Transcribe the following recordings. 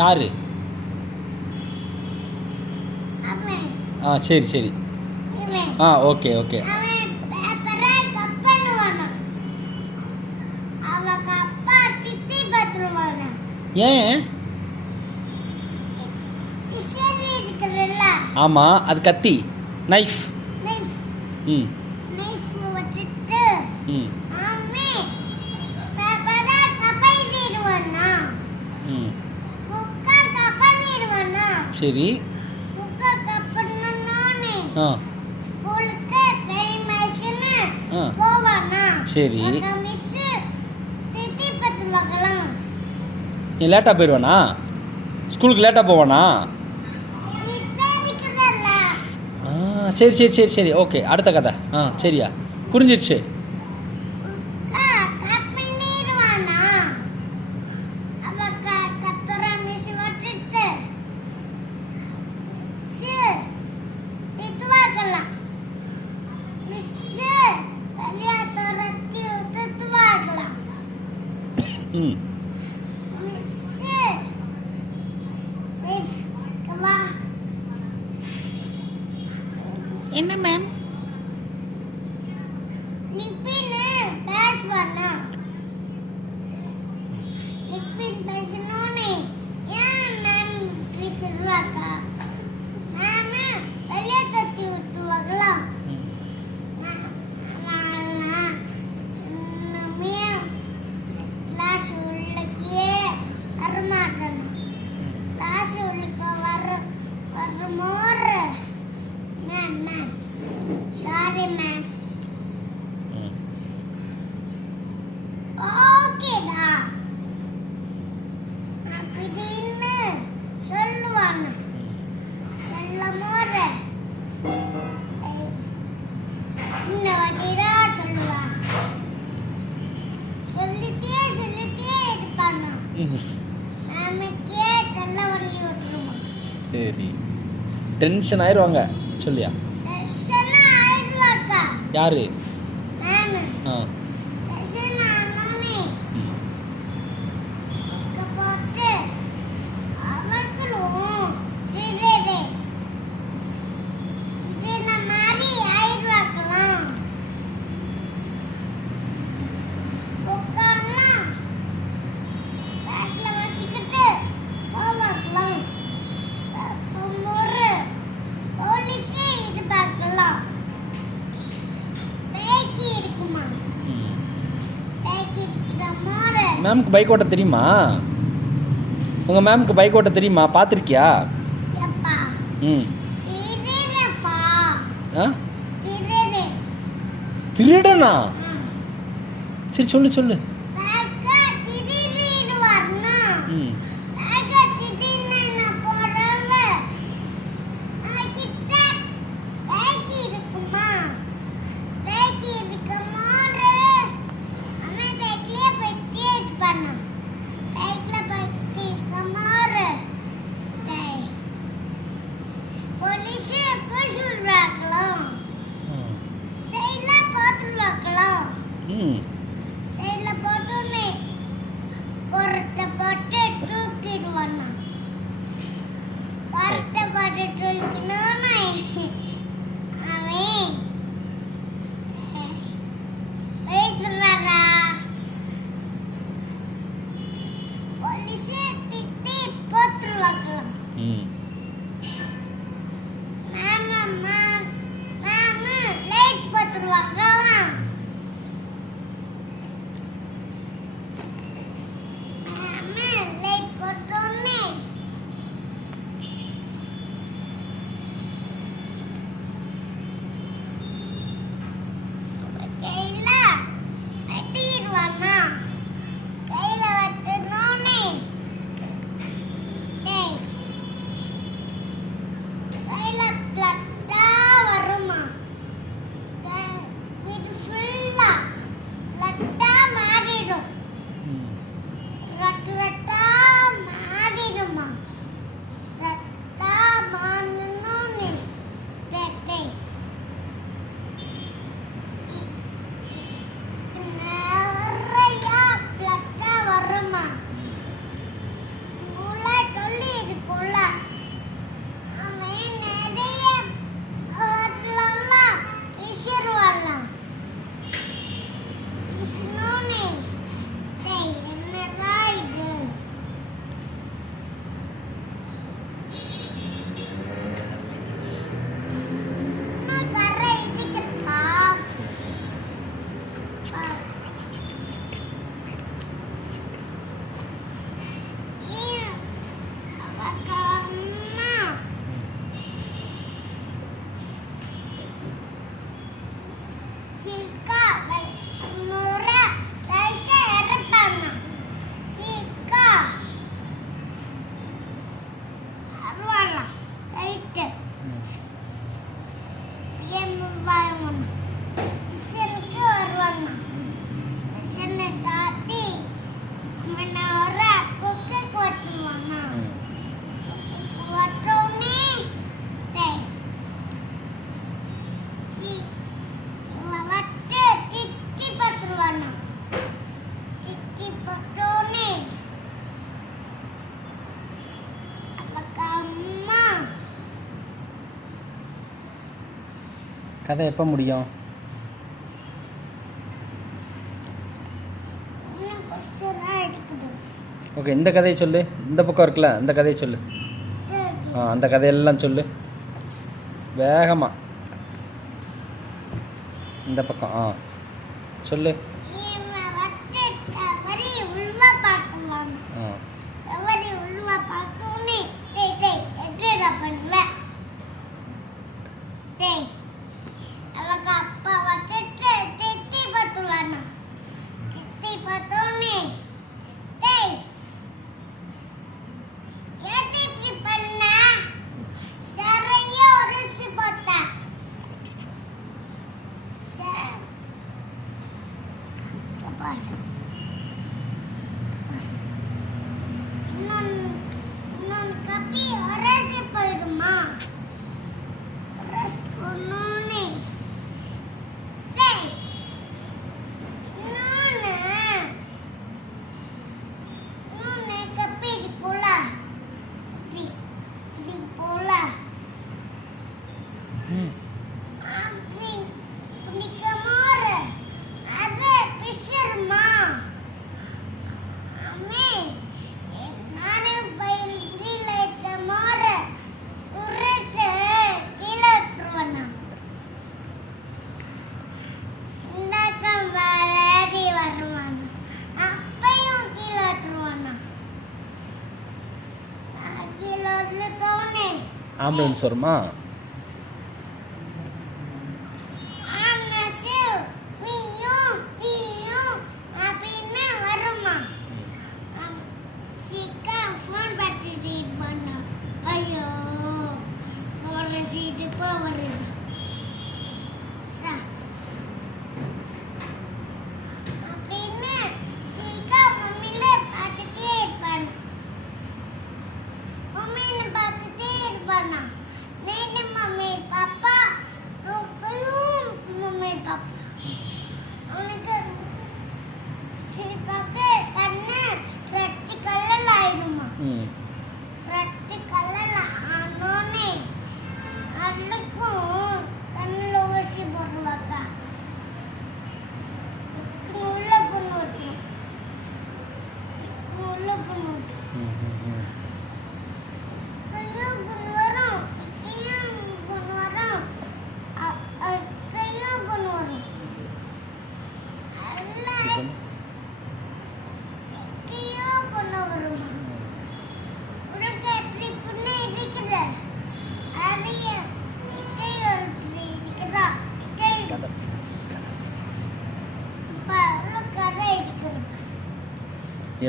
யாரு? சரி சரி. Okay okay. ஏன்? ஆமாம், அது கத்தி, நைஃப். ம் ம் சரி. சரி. நீ லேட்டாக போயிடுவானா? ஸ்கூலுக்கு லேட்டாக போவானா? சரி சரி சரி சரி. ஓகே, அடுத்த கதை. சரியா, புரிஞ்சிருச்சு. ம் என்ன ma'am? Sorry, ma'am. Okay, da. அப்படின்னு சொல்லுவாங்க. சொல்லும் போது இந்த வட்டிரா சொல்லுவா. சொல்லிட்டே இருப்பாங்க. நமக்கே தள்ள வலி விட்டுருவோம். சரி, டென்ஷன் ஆயிடுவாங்க. சொல்லியா? யாரு? மேம்க்கு பைக் ஓட்ட தெரியுமா? உங்கள் மேம்க்கு பைக் ஓட்ட தெரியுமா? பார்த்துருக்கியா? ம் திருடனா? சரி, சொல்லு சொல்லு. ம் கதை எப்போ முடியும்? இன்னும் கொஞ்சம் தான் எடுக்குது. ஓகே, இந்த கதையை சொல்லு. இந்த பக்கம் இருக்குல்ல, அந்த கதையை சொல்லு. அந்த கதையெல்லாம் சொல்லு வேகமாக. இந்த பக்கம் சொல்லு. இவன் வட்ட தவறி உள்வா பார்க்கலாம். தவறி உள்வா பார்க்கணும்னே. டேய் டேய் எட்டேடா பண்ணுவ? டேய் அவங்க அப்பா வட்டத்தை திட்டி பார்த்துவானா? திட்டி பார்த்தோன்னே டேய் ஏட்டி இப்படி பண்ண? சரியா உரைச்சு போட்ட. இன்னொன்னு கப்பி உரைச்சு போயிடுமா? உரைச்சு போனோன்னே டேய் இன்னொன்னு கப்பி இது போல இப்படி போல அப்படி பிடிக்க மாறு. அது பிசருமா? அம்மே நானே பயில் இப்படில இட்ட மாறு. உருட்டு கீழே விட்டுருவானா? இந்தாக்கம் வேறேடி வருவானா? அப்பையும் கீழே விட்டுருவானா? கீழே வந்து தோணே ஆம்புலன்ஸ் வருமா?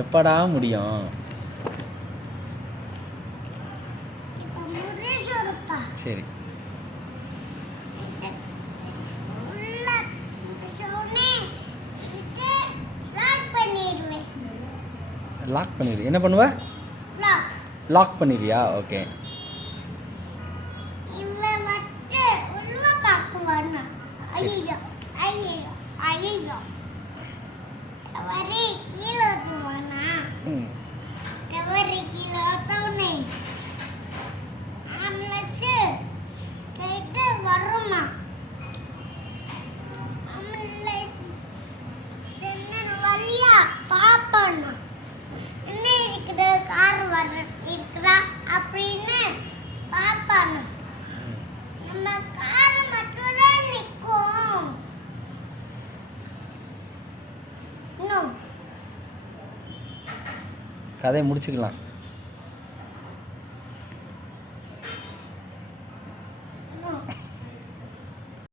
எப்படா முடியும்? சரி, லாக் பண்ணிடு. என்ன பண்ணுவ? லாக் பண்ணிடுறியா? ஓகே. அப்படின்னு பாப்பாங்க. நம்ம கார் மட்டும் நிற்கும். கதையை முடிச்சுக்கலாம்.